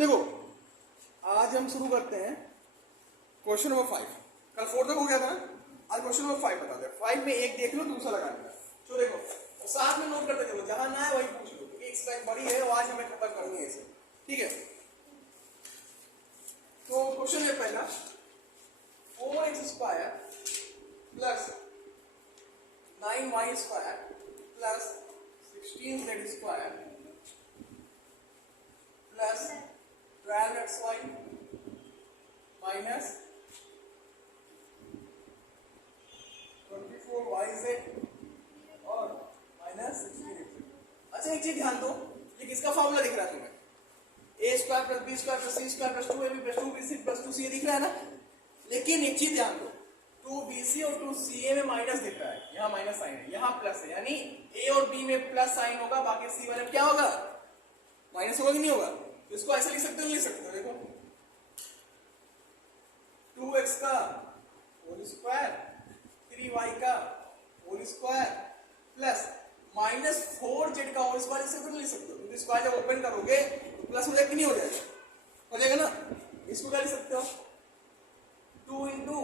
देखो आज हम शुरू करते हैं क्वेश्चन नंबर 5। कल 4 तक हो गया था, आज क्वेश्चन नंबर 5 बता दे। 5 में एक देख लो, दूसरा लगा देना। तो देखो और साथ में नोट करते चलो, जहां ना है वही पूछ लो, क्योंकि एक्सरसाइज बड़ी है और आज हमें खत्म करनी है इसे। ठीक है, तो क्वेश्चन है पहला, 4x² plus 9y² plus 16z² plus 12xy minus 24yz और माइनस 16x। अच्छा एक चीज ध्यान दो, ये किसका फॉर्मूला दिख रहा है तुम्हें? a² plus b² plus c² plus 2ab plus 2bc plus 2ca दिख रहा है ना। लेकिन एक चीज ध्यान दो, 2bc और 2ca में माइनस दिख रहा है, यहाँ माइनस साइन है, यहाँ प्लस है, यानी a और b में प्लस साइन होगा, बाकी c वाले में क्या होगा? माइनस होगा कि नहीं होगा? तो इसको ऐसे लिख सकते हो, लिख सकते हो। देखो 2x का होल स्क्वायर 3y का whole square plus minus 4z का होल स्क्वायर, इसे लिख सकते हो। तो स्क्वायर जब ओपन करोगे तो प्लस हो जाएगा कि नहीं हो जाएगा? हो जाएगा ना। इसको क्या लिख सकते हो? 2 into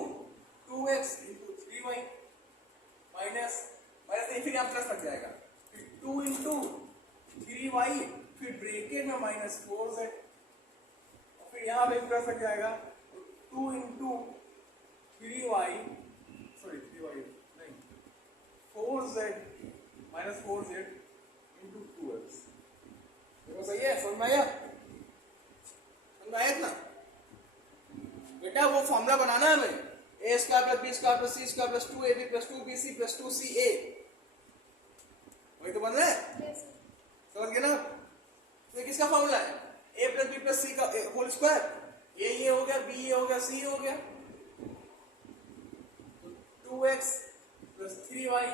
2x into 3y minus minus फिर यहाँ प्लस लग जाएगा, 2 इंटू 3y फिर ब्रैकेट में माइनस 4z और फिर यहाँ पे प्लस लग जाएगा, 2 इंटू 3y सॉरी 3y नहीं 4z minus 4z into 2x। देखो सही है, समझ में आया? समझ में आया ना बेटा? वो फॉर्मूला बनाना है हमें, a² plus b² plus c² plus 2ab plus 2bc plus 2ca, वही तो बन रहा है। समझ गए ना? तो किसका फॉर्मूला है? a plus b plus c का होल स्क्वायर, ये हो गया, b ये हो गया, c हो गया, 2x plus 3y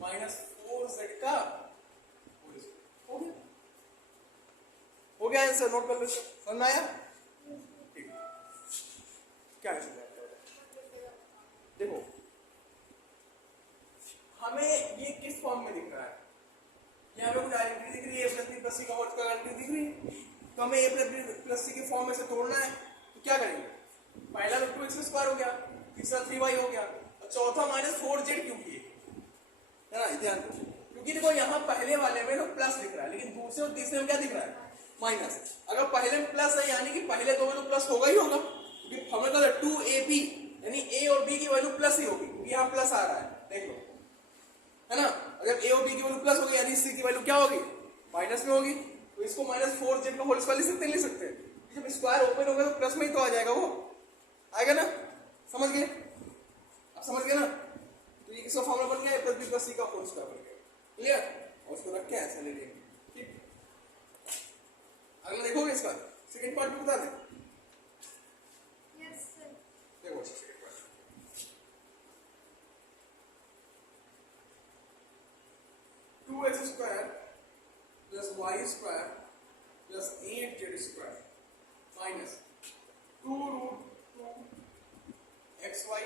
minus 4z का होल स्क्वायर। हो गया, हो गया आंसर। नोट कर लो, समझ में आया? ठीक, क्या देखो हमें ये किस फॉर्म में दिख रहा है? यहाँ पे कुछ आइडेंटिटी दिख रही है, a plus b plus c का होल स्क्वायर आइडेंटिटी दिख रही है, तो हमें a plus b plus c के फॉर्म में से तोड़ना है। तो क्या करेंगे? पहला तो 2x² हो गया, तीसरा 3y हो गया और चौथा माइनस 4z क्यों किए, है ना? ध्यान दो, क्योंकि देखो यहाँ पहले वाले में तो प्लस दिख रहा है, लेकिन दूसरे और तीसरे में क्या दिख रहा है? माइनस। अगर पहले में प्लस है यानी कि पहले दो में तो प्लस होगा ही होगा, क्योंकि हमें तो 2ab यानी a और b की वैल्यू प्लस ही होगी, क्योंकि यहाँ प्लस आ रहा है, देख लो, है ना? अगर a और b की वैल्यू प्लस होगी यानी c की वैल्यू क्या होगी? माइनस में होगी। तो इसको माइनस 4z का होल स्क्वायर लिख सकते हैं, लिख सकते हैं। जब स्क्वायर ओपन होगा तो प्लस में ही तो आ जाएगा, वो आएगा ना। समझ गए? अब समझ गए ना? तो ये किसका फॉर्मूला बन गया? a plus b plus c का होल स्क्वायर बन गया। क्लियर? और उसको रख के ऐसे ले लेंगे। ठीक, अगला देखोगे इसका सेकंड पार्ट भी बता दें। Yes sir. देखो second part, 2x² plus y² plus 8z² minus 2√2xy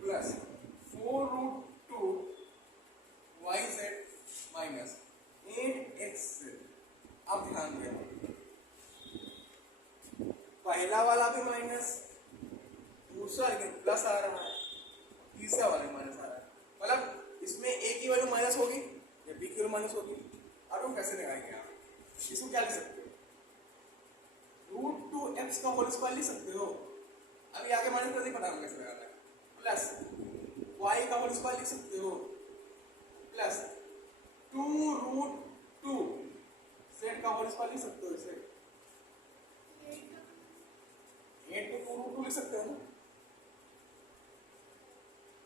plus 4√2yz minus 8xz। अब ध्यान देना, पहला वाला भी माइनस, दूसरा लेकिन प्लस आ रहा है, तीसरा वाला माइनस आ रहा है, मतलब इसमें a की वैल्यू माइनस होगी या b की वैल्यू माइनस होगी। अब हम कैसे लगाएंगे? आप इसको क्या लिख सकते हो? √2x का होल स्क्वायर लिख सकते हो। अभी आगे माइनस कर नहीं पता हम कैसे लगाना है। प्लस y का होल स्क्वायर लिख सकते हो, प्लस 2√2 z का होल स्क्वायर लिख सकते हो। इसे 8 को 2√2 लिख सकते हो ना।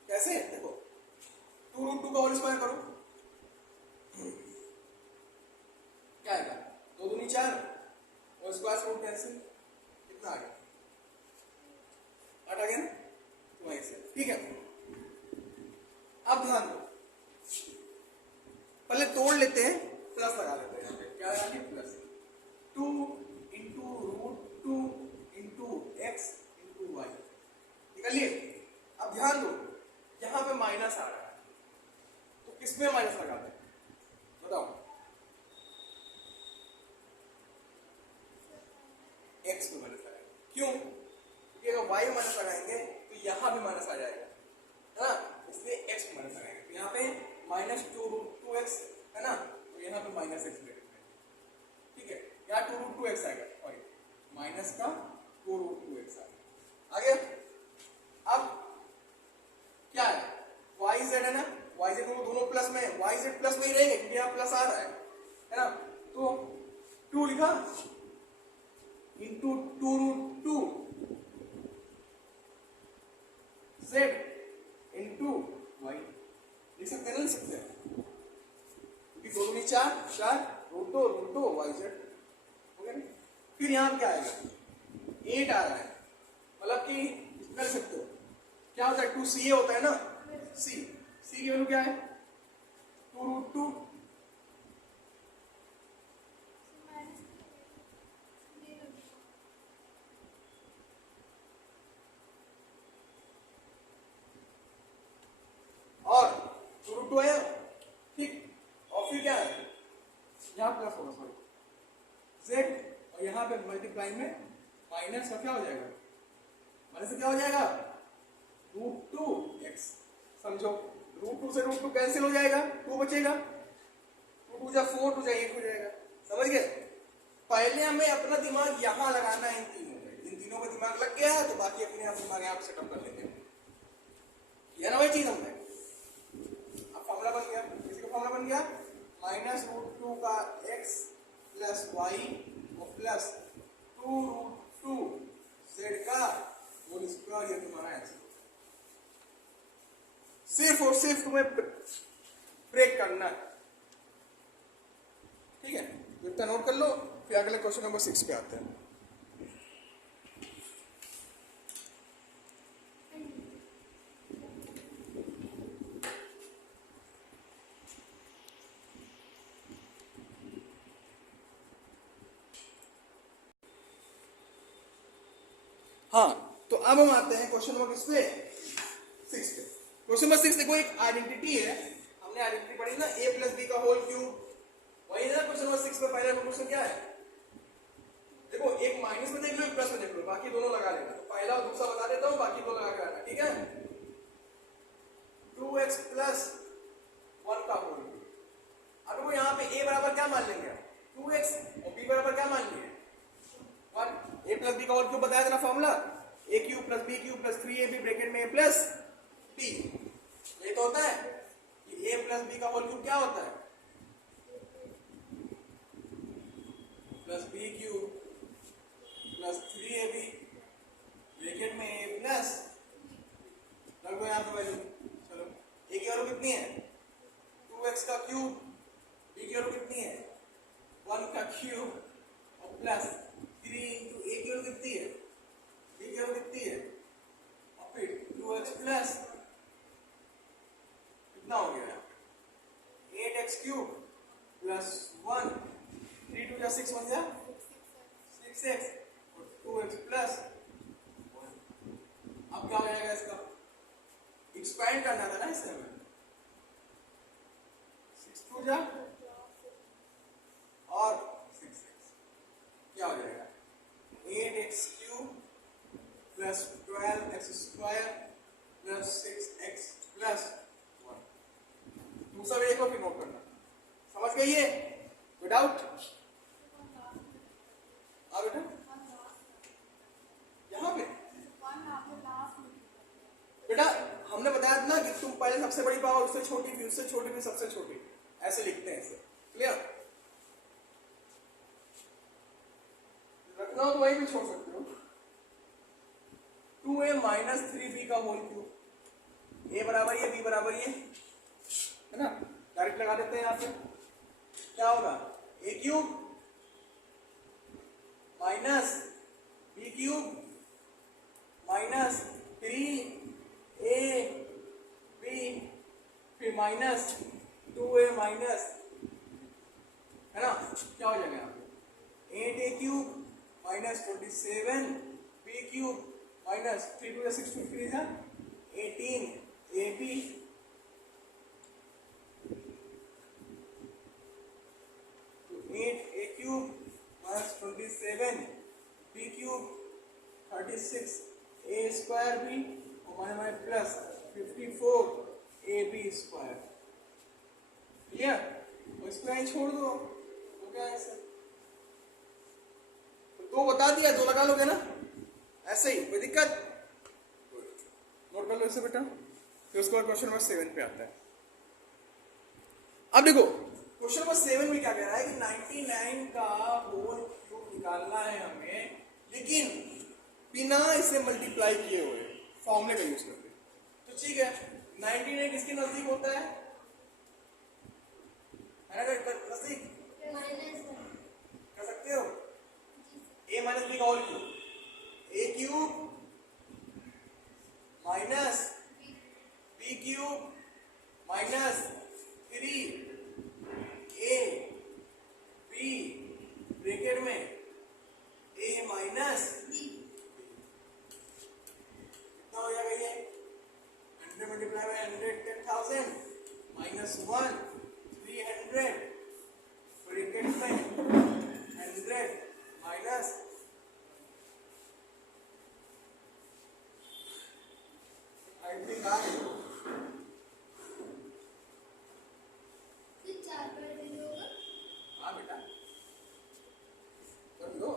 कैसे? देखो 2√2 का होल स्क्वायर करो, क्या आएगा? 2 दूनी 4 और स्क्वायर रूट कैंसिल, कितना आ गया? 8 आ गया ना। तो ऐसे ठीक है। अब ध्यान दो, पहले तोड़ लेते हैं, प्लस लगा लेते हैं। यहाँ पे क्या लगा दिया? Plus 2 into √2 into X into Y, निकालिए। अब ध्यान दो, यहाँ पे माइनस आ रहा है, तो किसमें माइनस लगाते हैं बताओ? क्यों? क्योंकि अगर y माइनस लगाएंगे तो यहाँ भी माइनस आ जाएगा, है ना, इसलिए x माइनस लगाएंगे तो यहाँ पे माइनस 2√2x है ना, तो यहाँ पे माइनस x लगेगा, ठीक है, यहाँ 2√2x आएगा और माइनस का 2√2x आएगा। आगे अब क्या है, yz है ना, yz दोनों प्लस में, yz प्लस में ही रहेंगे क्योंकि यहाँ प्लस आ रहा है ना, तो 2 लिखा इंटू 2√2 z इंटू y, लिख सकते हैं ना, लिख सकते हैं क्योंकि दो दूनी 4 √2 yz हो गया ना। फिर यहाँ क्या आएगा, 8 आ रहा है, मतलब कि कर सकते हो क्या होता है, 2ca होता है ना, c की वैल्यू क्या है 2√2 और 2√2 है, ठीक, और फिर क्या है, यहाँ प्लस होगा सॉरी z और यहाँ पे मल्टीप्लाई में माइनस का क्या हो जाएगा, माइनस से क्या हो जाएगा √2x, समझो √2 से √2 कैंसिल हो जाएगा, 2 बचेगा, 2 जा 4, 2 जा 8 हो जाएगा, समझ गए। पहले हमें अपना दिमाग यहाँ लगाना है, इन तीनों में दिमाग लग गया है तो बाकी अपने आप दिमाग यहाँ सेटअप कर लेंगे, ये ना वही चीज हमने, अब फॉर्मूला बन गया, किसी का फॉर्मूला बन गया -√2 का x प्लस y और प्लस 2√2 z का होल स्क्वायर, ये तुम्हारा आंसर। सिर्फ और सिर्फ तुम्हें ब्रेक करना है, ठीक है, इतना नोट कर लो, फिर अगले क्वेश्चन नंबर 6 पे आते हैं। हाँ, तो अब हम आते हैं क्वेश्चन नंबर किस पे, 6 पे। क्वेश्चन नंबर 6 देखो, एक आइडेंटिटी है, हमने आइडेंटिटी पढ़ी ना, a प्लस बी का होल क्यूब, वही है ना क्वेश्चन नंबर 6 में। पहला क्वेश्चन क्या है, देखो एक माइनस में देख लो, एक प्लस में देख लो, बाकी दोनों लगा लेना, तो पहला और दूसरा बता देता हूँ, बाकी दो लगा के आना, ठीक है। 2x प्लस 1 का होल, अब देखो यहाँ पे a बराबर क्या मान लेंगे, 2x, और b बराबर क्या मान लिए 1, a प्लस b का होल क्यूब बताया था ना formula, a cube plus b cube plus 3ab bracket में a प्लस b, ये तो होता है कि a प्लस b का होल क्यूब क्या होता है, plus b cube plus 3ab bracket में a प्लस, लगभग यहाँ पे वैल्यू, चलो a की वैल्यू कितनी है 2x का क्यूब, b की वैल्यू कितनी है 1 का क्यूब और प्लस 3 इंटू a की वैल्यू कितनी है, b की वैल्यू कितनी है, और फिर 2x प्लस कितना हो गया 8x क्यूब प्लस 1, 3 2 जा 6 1 जा 6x और 2x प्लस 1। अब क्या हो जाएगा, इसका एक्सपेंड करना था ना इससे हमें, 6 2 जा और 6x, क्या हो जाएगा 8x cube plus 12x square plus 6x plus 1। दूसरा वे को भी नोट करना, समझ गए ये, विदाउट आ बेटा यहाँ पे बेटा हमने बताया था ना कि तुम पहले सबसे बड़ी पावर, उससे छोटी, फिर उससे छोटी, फिर सबसे छोटी, ऐसे लिखते हैं इसे, क्लियर। रखना हो तो वही भी छोड़ सकते हो, 2a माइनस 3b का होल क्यूब, a बराबर ये b बराबर ये है ना, डायरेक्ट लगा देते हैं यहाँ पे, क्या होगा a cube minus b cube minus 3ab फिर माइनस 2a माइनस, है ना, क्या हो जाएगा यहाँ पे 8a cube minus 27b cube minus 3 2 6 2 3 है 18ab तो 8a cube minus 27b cube 36 A square B और minus plus 54 A B square. Clear? और इसको यहीं छोड़ दो, हो गया ऐसे। दो बता दिया, दो लगा लोगे ना ऐसे ही, कोई दिक्कत? नोट कर लो इसे बेटा। फिर उसके बाद क्वेश्चन नंबर 7 पे आता है। अब देखो क्वेश्चन नंबर 7 में क्या कह रहा है कि 99 का होल क्यूब निकालना है हमें, लेकिन बिना इसे मल्टीप्लाई किए हुए, फॉर्मूले का यूज करके। तो ठीक है, 99 किसके नजदीक होता है ना? नजदीक कर सकते हो। a माइनस बी का whole cube, A cube minus B cube minus 3 A B bracket में ए माइनस कितना हो जाएगा ये? 100 मल्टीप्लाई बाय 100 10,000 माइनस 1 300 ब्रैकेट में 100 माइनस आई थिंक आ गई। हाँ बेटा कर लो।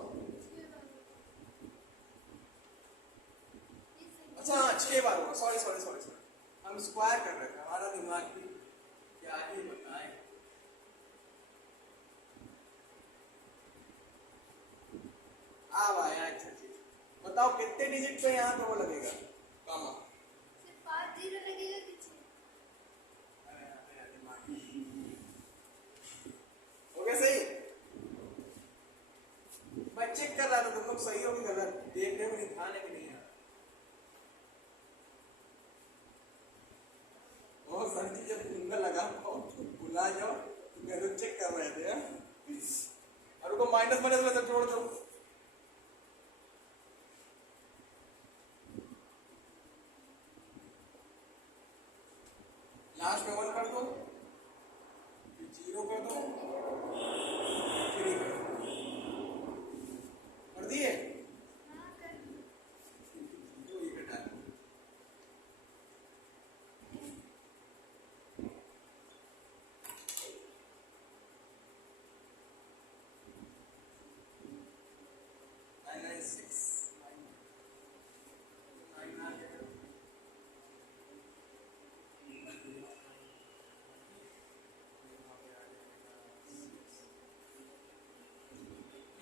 अच्छा हाँ 6 बार होगा, सॉरी सॉरी सॉरी सॉरी, हम स्क्वायर कर रहे थे, हमारा दिमाग भी क्या ही बताएं। अब आया अच्छा चीज, बताओ कितने डिजिट पे यहाँ पे वो लगेगा कामा? सिर्फ 5 जीरो लगेगा पीछे। हो गया सही? मैं चेक कर रहा था तुम लोग सही हो कि गलत, देखने में ध्यान है कि नहीं है। बहुत सारी चीजें भूलने लगा, भुला जाओ तो चेक कर रहे थे। और उनको माइनस माइनस में सब जोड़ दो। लास्ट में 1 कर दो, फिर 0 कर दो, फिर 3 कर दो। कर दिए? हाँ कर। ये घटा 996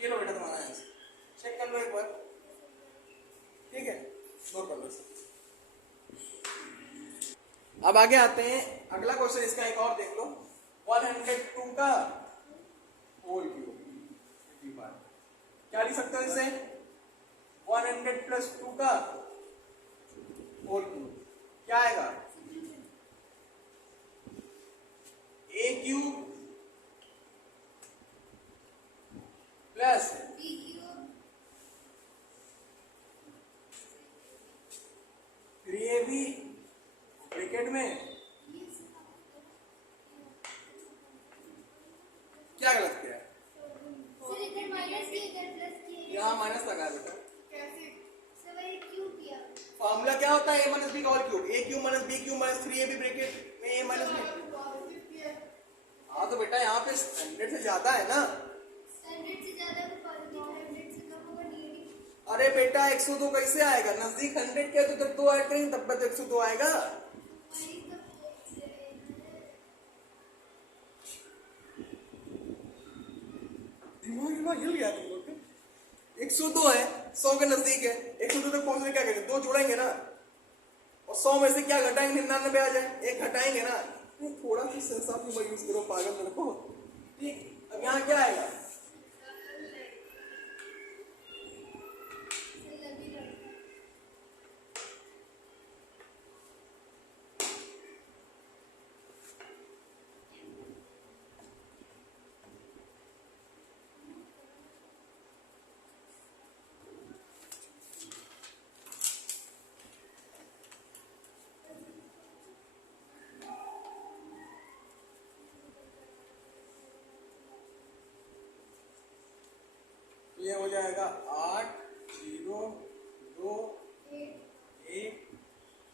ये लो बेटा तुम्हारा आंसर, चेक कर लो एक बार, ठीक है? नोट कर लो इसे। अब आगे आते हैं, अगला क्वेश्चन इसका एक और देख लो। 102 का होल क्यूब, क्या लिख सकते हो इसे? 100 प्लस 2 का होल क्यूब क्या आएगा? A cube plus B cube 3ab bracket में क्या गलत किया है? सर इधर माइनस किया इधर प्लस किया। यहाँ माइनस लगा है बेटा। कैसे? सर वही क्यूब किया। फॉर्मूला क्या होता है? ए माइनस बी का whole cube, A cube minus B cube minus 3ab bracket में ए माइनस बी। हाँ तो बेटा यहाँ पे 100 से ज्यादा है ना। 100 से ज्यादा तो पॉजिटिव, 100 से कम होगा नेगेटिव। अरे बेटा 102 कैसे आएगा? नजदीक 100 के तो जब 2 ऐड करेंगे तब तो 102 आएगा। वही तो पूछ रहे हैं। दिमाग हिल गया तुम लोग का। 102 है, 100 के नजदीक है, 102 तक पहुंचने क्या करेंगे? 2 जोड़ेंगे ना, और 100 में से क्या घटाएंगे? 99 आ जाए, 1 घटाएंगे ना। थोड़ा सा सेंस ऑफ ह्यूमर यूज करो पागल लड़को। ठीक, अब यहाँ क्या आएगा? सर लगी लड़का। ये हो जाएगा 8 0 2 8 1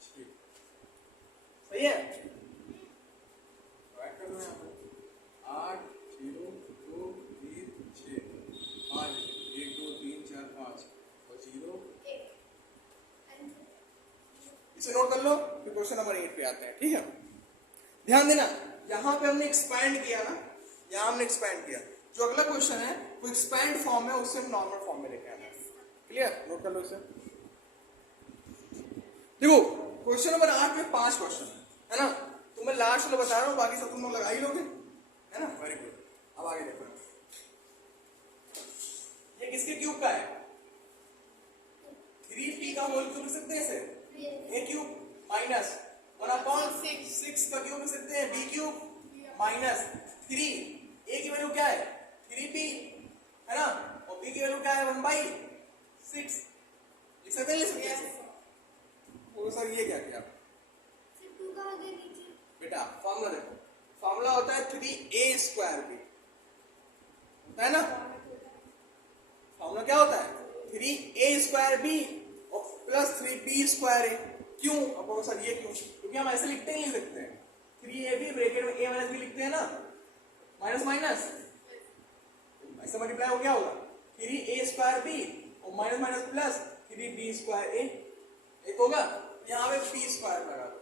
6 सही है। ऐड कर दो यहाँ पे 8 0 2 3 6 5 1 2 3 4 5 और 0 इसे नोट कर लो। फिर क्वेश्चन नंबर 8 पे आते हैं। ठीक है, ध्यान देना यहाँ पे हमने एक्सपैंड किया ना, यहाँ हमने एक्सपैंड किया। जो अगला क्वेश्चन है वो एक्सपैंड फॉर्म है, उससे हम नॉर्मल फॉर्म में लेके आना है। क्लियर, नोट कर लो इसे। देखो क्वेश्चन नंबर 8 में 5 क्वेश्चन है ना, तो मैं लास्ट वाला बता रहा हूँ, बाकी सब तुम लोग लगा ही लोगे, है ना। वेरी गुड, अब आगे देखो। ये किसके क्यूब का है? 3p का होल क्यूब लिख सकते हैं इसे, a क्यूब माइनस 1/6 का क्यूब लिख सकते हैं, b क्यूब माइनस 3। a की वैल्यू क्या है? 3p है ना, और b की वैल्यू क्या है? 1/6 लिख सकते हैं, लिख सकते हैं। तो सर ये क्या किया बेटा? फॉर्मूला देखो, फॉर्मूला होता है 3a² b, होता है ना। फॉर्मूला क्या होता है? 3a² b और प्लस 3b²a। क्यों? अब सर ये क्यों? क्योंकि हम ऐसे लिखते ही नहीं सकते हैं। 3ab ब्रैकेट में a माइनस b लिखते हैं ना, माइनस माइनस ऐसे मल्टीप्लाई हो गया होगा 3a² b और माइनस माइनस प्लस 3b²a, एक होगा। यहाँ पे p² लगा दो,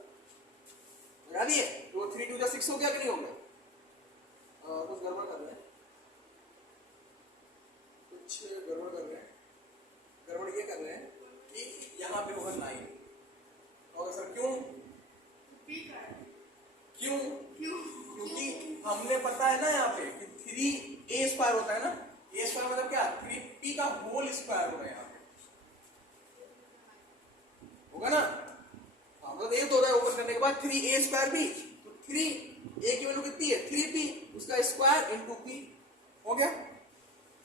लगा दिए तो 3 2 6 हो गया कि नहीं हो गया? कुछ गड़बड़ कर रहे हैं, कुछ गड़बड़ कर रहे हैं। गड़बड़ ये कर रहे हैं कि यहाँ पे होगा 9 और सर क्यों? क्यों? क्योंकि हमने पता है ना यहाँ पे कि 3a² होता है ना, a² मतलब क्या? 3p का होल स्क्वायर होगा यहाँ पे, होगा ना। हम लोग एक हो रहा है ऊपर करने के बाद 3a² b, तो 3a की वैल्यू कितनी है? 3p, उसका स्क्वायर इनटू p हो गया।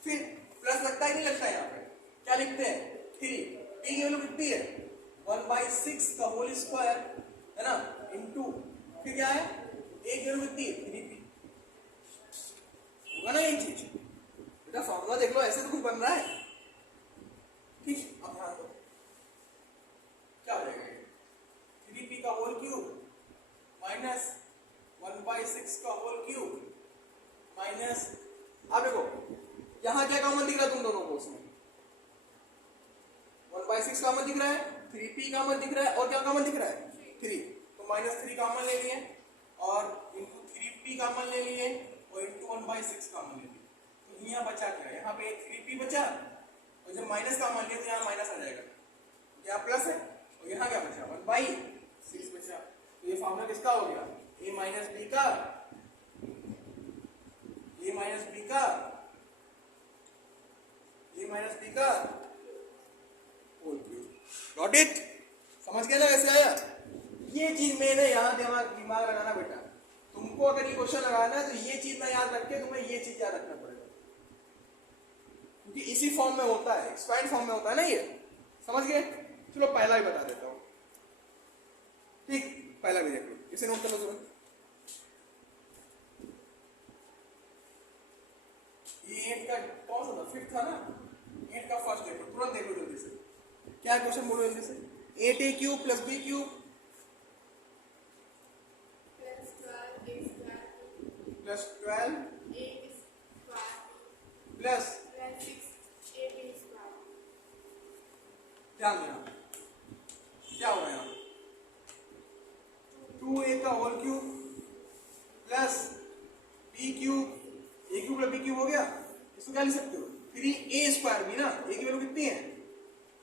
फिर प्लस लगता ही नहीं लगता है यहाँ पे, क्या लिखते हैं? 3 p की वैल्यू कितनी है? 1/6 का होल स्क्वायर है ना, इनटू फिर क्या है? a की वैल्यू कितनी है? 3p, होगा ना ये चीज। बेटा फॉर्मूला देख लो, ऐसे तो कुछ बन रहा है। ठीक, अब ध्यान दो क्या हो जाएगा? 3p का होल क्यूब माइनस 1/6 का होल क्यूब माइनस, अब देखो यहां क्या कॉमन दिख रहा है तुम दोनों को? उसमें 1/6 कॉमन दिख रहा है, 3p कॉमन दिख रहा है, और क्या कॉमन दिख रहा है? 3, तो -3 कॉमन ले लिए और इनटू 3p कॉमन ले लिए और इनटू 1/6 कॉमन ले लिए। तो यहाँ बचा क्या? यहाँ पे 3p बचा, और जब माइनस कॉमन लिया तो यहाँ माइनस आ जाएगा, यहाँ प्लस है, और यहाँ क्या बचा? 1/6 बचा। तो ये फॉर्मूला किसका हो गया? a माइनस b का, a माइनस b का, a माइनस b का होल क्यूब। Got it? समझ गए ना कैसे आया? ये चीज मैंने यहाँ दिमाग लगाना बेटा। तुमको अगर ये क्वेश्चन लगाना है तो ये चीज ना याद रख के तुम्हें ये चीज याद रखना पड़ेगा, क्योंकि इसी फॉर्म में होता है, एक्सपैंड फॉर्म में होता है ना ये। समझ गए? चलो पहला ही बता देता हूं। ठीक, पहला भी देख लो, इसे नोट कर लो तुरंत। ये 8 का कौन सा था? 5th था ना। 8 का फर्स्ट देखो, तुरंत देखो जल्दी से। क्या क्वेश्चन बोलो जल्दी से? 8a cube plus b cube plus 12 plus, ध्यान देना क्या होगा यहाँ? 2a का whole cube plus b cube, a cube plus b cube हो गया। इसको क्या लिख सकते हो? 3a² b ना, a की वैल्यू कितनी है?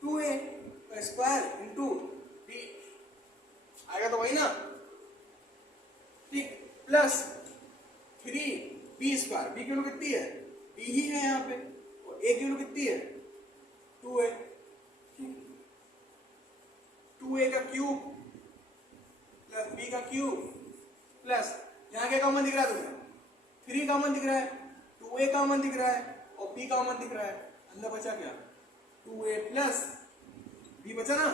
2a का स्क्वायर इनटू b, आएगा तो वही ना। ठीक, प्लस 3b², b की वैल्यू कितनी है? b ही है यहाँ पे, और a की वैल्यू कितनी है? 2a। 2a का क्यूब प्लस b का क्यूब प्लस, यहाँ क्या कॉमन दिख रहा है तुम्हें? 3 कॉमन दिख रहा है, 2a कॉमन दिख रहा है और b कॉमन दिख रहा है। अंदर बचा क्या? 2a प्लस b बचा ना।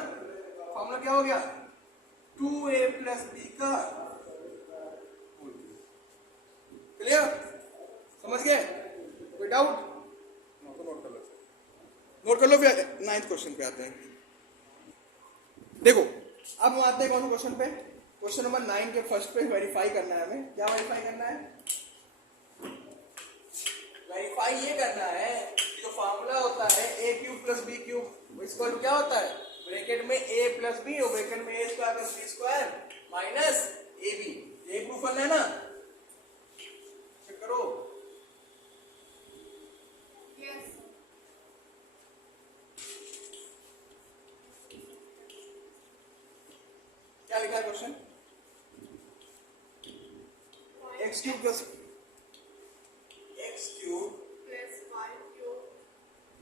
फॉर्मूला क्या हो गया? 2a प्लस b का होल क्यूब। क्लियर? समझ गए? कोई डाउट? नोट कर लो, नोट कर लो। फिर 9th क्वेश्चन पे आते हैं। देखो अब हम आते हैं कौन क्वेश्चन पे, क्वेश्चन नंबर 9 के फर्स्ट पे वेरीफाई करना है हमें। क्या वेरीफाई करना है? वेरीफाई ये करना है कि जो फॉर्मूला होता है A cube plus B cube, इसका क्या होता है, ब्रैकेट में ए प्लस बी और ब्रैकेट में A square plus B square minus A B. ये प्रूफ करना है ना, चेक करो। यस क्या लिखा है question? X cube plus X cube plus Y cube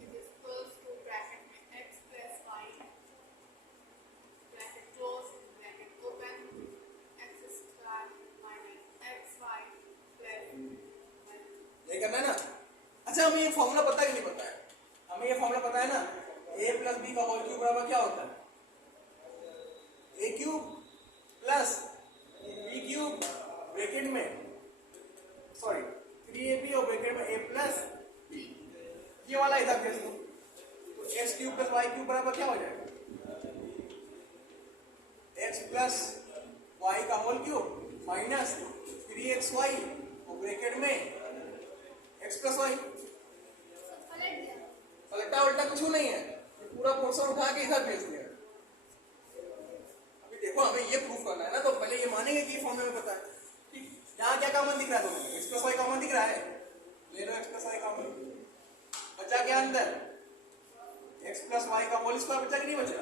is equals to bracket में X plus Y bracket close bracket open X square minus X Y plus ये करना है ना। अच्छा हमें ये फॉर्मूला पता है कि नहीं पता है? हमें ये फॉर्मूला पता है ना, a प्लस बी का होल क्यूब बराबर क्या होता है, a cube plus B cube bracket में सॉरी 3ab और ब्रैकेट में a प्लस b। ये वाला इधर भेज दो तो x cube plus y cube बराबर क्या हो जाएगा, x प्लस y का होल क्यूब माइनस 3xy और ब्रैकेट में x प्लस y। पलट गया पलटा उल्टा कुछ नहीं है, ये पूरा पोर्शन उठा के इधर भेज दिया। अभी देखो हमें ये प्रूफ करना है ना, तो पहले ये मानेंगे कि ये फॉर्मूला में पता है। ठीक, यहाँ क्या कॉमन दिख रहा है तुम्हें, x प्लस y कॉमन दिख रहा है, ले लो x प्लस y कॉमन। बचा क्या अंदर, x प्लस y का होल स्क्वायर बचा कि नहीं बचा,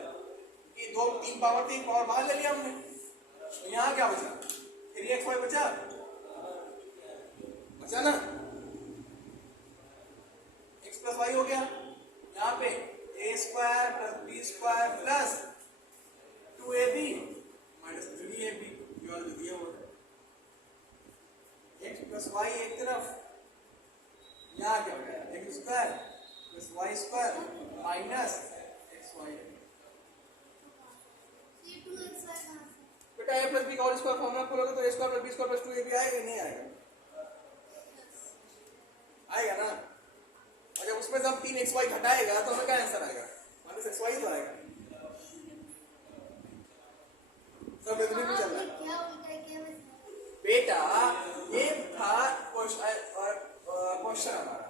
ये दो तीन पावर बाहर ले लिया हमने। तो यहाँ क्या बचा, 3xy बचा, बचा ना, x प्लस y हो गया। यहाँ पे a square plus b square plus 2ab minus 3ab, ये वाला जो दिया हुआ है x प्लस y एक तरफ, यहाँ क्या हो गया x square plus y square minus xy। ये 2xy कहां से? बेटा a प्लस b का होल स्क्वायर फॉर्मूला खोलोगे तो a square plus b square plus 2ab आएगा कि नहीं आएगा, आएगा ना। और जब उसमें से हम 3xy घटाएगा तो हमें क्या आंसर आएगा, माइनस xy तो आएगा। सब इतनी भी चल रहा है क्या उल्टा है क्या मैं बेटा। ये था क्वेश्चन हमारा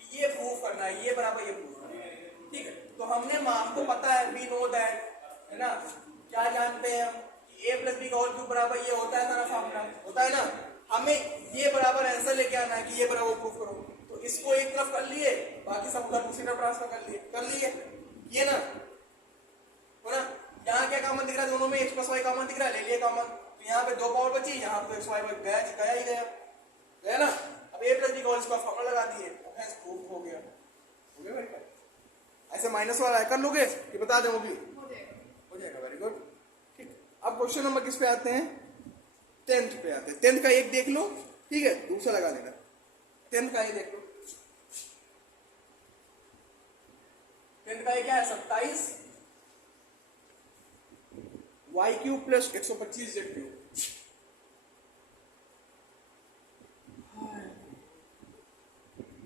कि ये प्रूफ करना है, ये बराबर ये प्रूफ करना है, ठीक है। तो हमने हमको पता है, वी नो दैट, है ना, क्या जानते हैं हम कि a प्लस बी का होल क्यूब बराबर ये होता है ना, फॉर्मूला होता है ना। हमें ये बराबर आंसर लेके आना है कि ये बराबर प्रूफ करो, तो इसको एक तरफ कर लिए, बाकी सब उधर दूसरी तरफ ट्रांसफर कर लिए ये ना, हो ना। यहाँ क्या कॉमन दिख रहा है, दोनों में x प्लस y कॉमन दिख रहा है, ले लिए कॉमन, तो यहाँ पे 2 पावर बची, यहाँ पे xy गया ही गया ना। अब a प्लस बी का होल स्क्वायर फॉर्मूला लगा दिए, प्रूफ हो गया मेरे पास। ऐसे माइनस वाला कर लोगे कि बता दें वो भी हो जाएगा, वेरी गुड, ठीक। अब क्वेश्चन नंबर किस पे आते हैं, 10th पे आते हैं। 10th का एक देख लो, ठीक है, दूसरा लगा लेना। 10th का ये देख लो, 10th का ये क्या है, 27 y cube plus 125 z cube.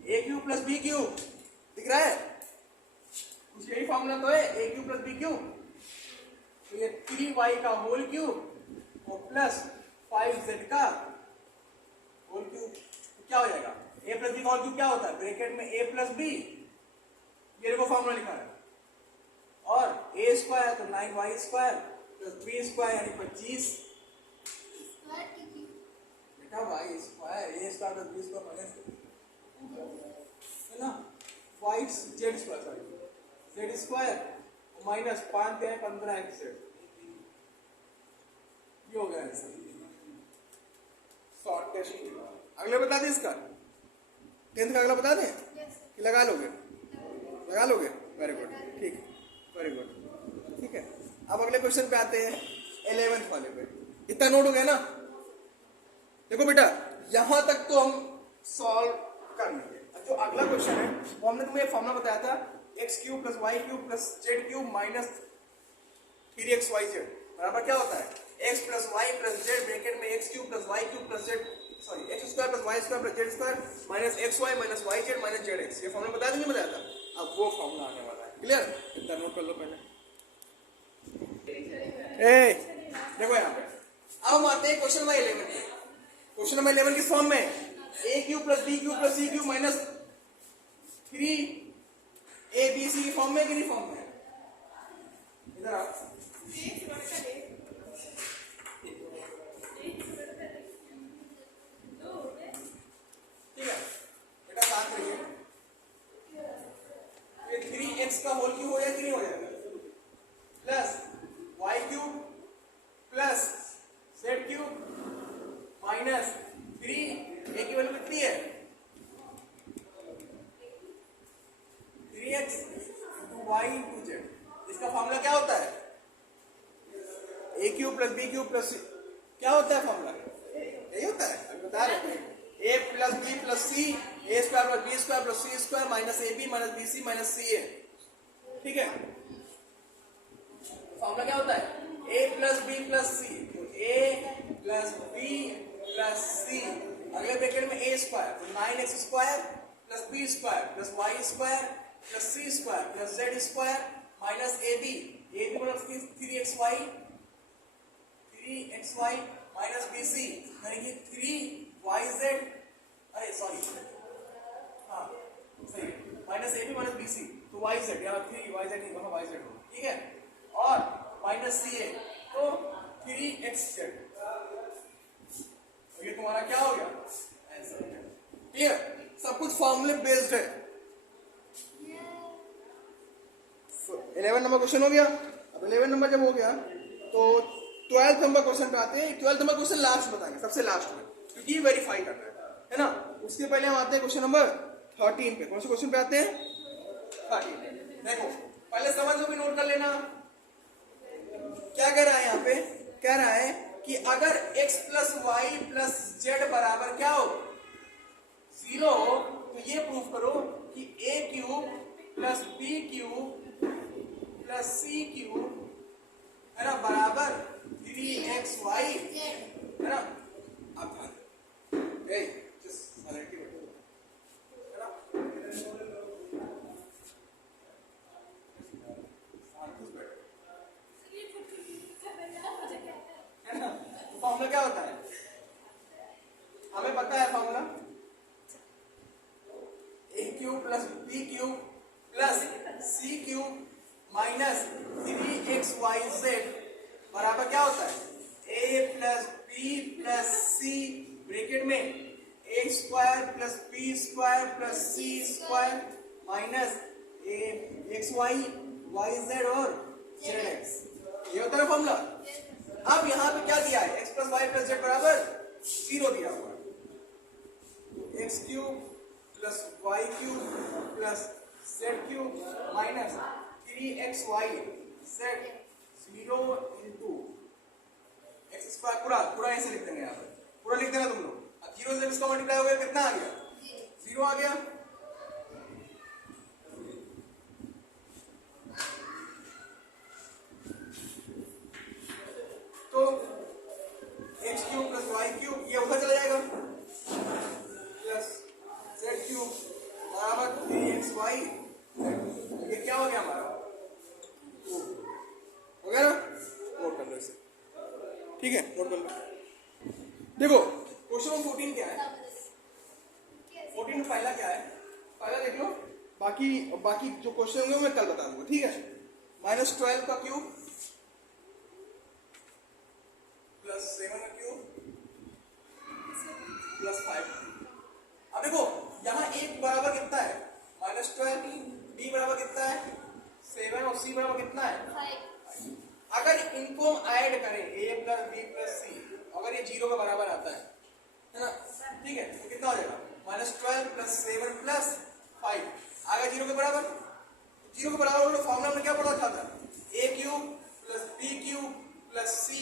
a cube plus b cube दिख रहा है, कुछ यही फॉर्मूला तो है, a cube plus b cube. तो ये 3y का होल क्यूब और प्लस 5z का होल क्यूब, तो क्या हो जाएगा, a प्लस b का होल क्यूब क्या होता है, ब्रैकेट में a प्लस b, ये देखो फॉर्मूला लिखा है, और a स्क्वायर तो 9y square plus b square यानी 25 स्क्वायर की बेटा y square, a square plus b square minus है ना, y z square sorry z square minus 5 है 15x, ये हो गया आंसर। शॉर्ट टेस्ट अगले बता दें इसका, 10th का अगला बता दें कि लगा लोगे, लगा लोगे, वेरी गुड, ठीक, वेरी गुड, ठीक है। अब अगले क्वेश्चन पे आते हैं, 11th वाले पे। इतना नोट हो गया ना, देखो बेटा यहां तक तो हम सॉल्व कर लेंगे। जो अगला क्वेश्चन है वो हमने तुम्हें फॉर्मूला बताया था, X cube plus Y cube plus Z cube minus 3xyz बराबर क्या होता है, X plus Y plus Z bracket में X cube plus Y cube plus Z sorry X square plus Y square plus Z square minus X Y minus Y Z minus Z X. ये formula बताया नहीं बताया था, अब वो formula आने वाला है, क्लियर, इतना नोट कर लो पहले। ए देखो यहाँ पे अब हम आते हैं क्वेश्चन नंबर 11 पे। क्वेश्चन नंबर 11 किस फॉर्म में? A cube plus B cube plus C cube minus 3abc की फॉर्म में कि नहीं फॉर्म में? इधर आओ। ठीक है बेटा साथ रहिए। ये 3x का होल क्यूब हो जाएगा कि नहीं हो जाएगा? Plus Y cube plus Z cube minus 3 की वैल्यू कितनी है? 3x into Y into Z. इसका फॉर्मूला क्या होता है? A cube plus B cube plus क्या होता है फॉर्मूला? यही होता है, अभी बता रहे हैं। A plus B plus C A square plus B square plus C square minus A B minus B C minus C A. ठीक है, फॉर्मूला क्या होता है? A plus B plus C, तो A plus B plus C, अगले bracket में A square, तो 9x square plus B square plus Y square plus C square plus Z square minus A B मतलब 3xy minus B सी यानी कि 3yz, अरे sorry हाँ सही minus A B minus B C, तो yz यहाँ 3yz नहीं होगा yz होगा। ठीक है, और माइनस सी ए तो 3xz, ये तुम्हारा क्या हो गया? आंसर। क्लियर, सब कुछ फॉर्मूले बेस्ड है। 11 नंबर क्वेश्चन हो गया। अब 11 नंबर जब हो गया तो 12 नंबर क्वेश्चन पे आते हैं। 12 नंबर क्वेश्चन लास्ट बताएंगे, सबसे लास्ट में, क्योंकि वेरीफाई करना है ना। उसके पहले हम आते हैं क्वेश्चन नंबर 13 पे। कौन से क्वेश्चन पे आते हैं? 13। देखो पहले समझ को भी नोट कर लेना। क्या कह रहा है यहाँ पे? कह रहा है कि अगर x plus Y plus Z बराबर क्या हो? 0 हो, तो ये प्रूफ करो कि a cube plus B cube plus C cube है ना बराबर 3xy है ना। अब फॉर्मूला क्या होता है? हमें पता है formula, A cube plus B cube plus C cube minus 3xyz बराबर क्या होता है? A plus B plus C bracket में A square plus B square plus C square minus X Y Y Z और जेड एक्स। ये होता है formula. अब यहाँ पे क्या दिया है? X plus Y plus Z बराबर 0 दिया हुआ है। X cube plus Y cube plus Z cube minus 3xy z 0 into X square पूरा ऐसे लिख देंगे। यहाँ पे पूरा लिख देना तुम लोग। अब 0 से इसका मल्टीप्लाई हो गया, कितना आ गया? 0 आ गया। तो X cube plus Y cube ये ऊपर चला जाएगा प्लस जेड क्यूब बराबर 3xy, ये क्या हो गया हमारा? हो गया ना? नोट कर लो इसे। ठीक है, नोट कर लो। देखो क्वेश्चन 14 क्या है? 14 में पहला क्या है? पहला देख लो, बाकी जो क्वेश्चन होंगे मैं कल बता दूंगा। ठीक है, -12 का क्यूब प्लस 7 का क्यूब प्लस 5। अब देखो यहाँ एक बराबर कितना है? -12, बी बराबर कितना है? 7 और सी बराबर कितना है? 5। अगर इनको हम ऐड करें a प्लस बी प्लस सी, अगर ये 0 के बराबर आता है ना, ठीक है, तो कितना हो जाएगा? -12 प्लस 7 प्लस 5 आगे 0 के बराबर। 0 के बराबर फॉर्मूला में क्या पढ़ा था? a cube plus B cube plus C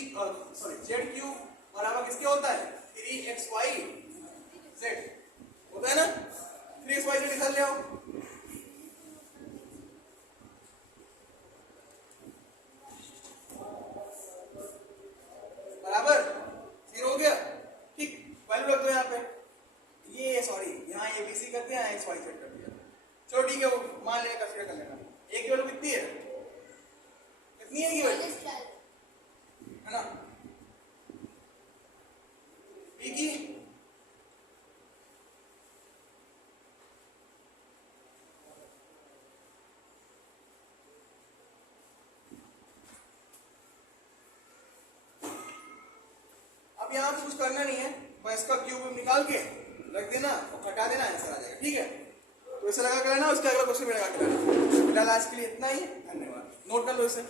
Z cube बराबर किसके होता है? 3xy z होता है ना। 3xy z निकाल ले आओ। बराबर 0 हो गया। ठीक, वैल्यू रख दो यहाँ पे। ये सॉरी यहाँ ABC कर दिया, XY Z कर दिया। चलो ठीक है, वो मान लेना, कंसीडर कर लेना। a की वैल्यू कितनी है? कितनी है की वैल्यू? अब यहाँ पे कुछ करना नहीं है, बस इसका क्यूब निकाल के रख देना और हटा देना, आंसर आ जाएगा। ठीक है, तो इसे लगा कर लेना, उसके अगला क्वेश्चन में लगा के लेना। फिलहाल आज के लिए इतना ही, धन्यवाद। नोट कर लो इसे।